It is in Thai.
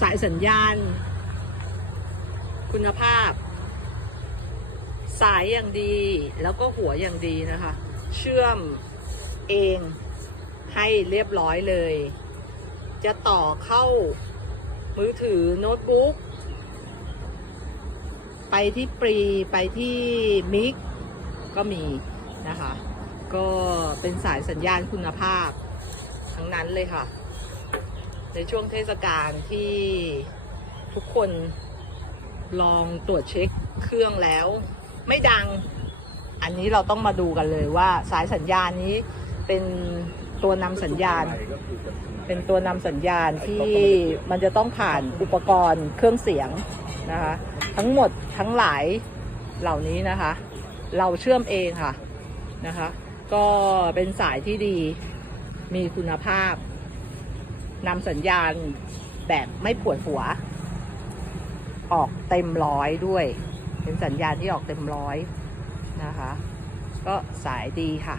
สายสัญญาณ คุณภาพ สายอย่างดี แล้วก็หัวอย่างดีนะคะ เชื่อมเองให้เรียบร้อยเลย จะต่อเข้ามือถือโน้ตบุ๊กไปที่ปรีไปที่มิกก็มีนะคะ ก็เป็นสายสัญญาณคุณภาพ ทั้งนั้นเลยค่ะ ในช่วงเทศกาลที่ทุกคนลองตรวจเช็คเครื่องแล้ว ไม่ดัง อันนี้เราต้องมาดูกันเลยว่าสายสัญญาณนี้เป็นตัวนำสัญญาณ เป็นตัวนำสัญญาณที่มันจะต้องผ่านอุปกรณ์เครื่องเสียงนะคะทั้งหมดทั้งหลายเหล่านี้นะคะ เราเชื่อมเองค่ะนะคะ ก็เป็นสายที่ดีมีคุณภาพ นำสัญญาณแบบไม่ปวดหัว ออกเต็มร้อยด้วย เป็นสัญญาณที่ออกเต็มร้อยนะคะ ก็สายดีค่ะ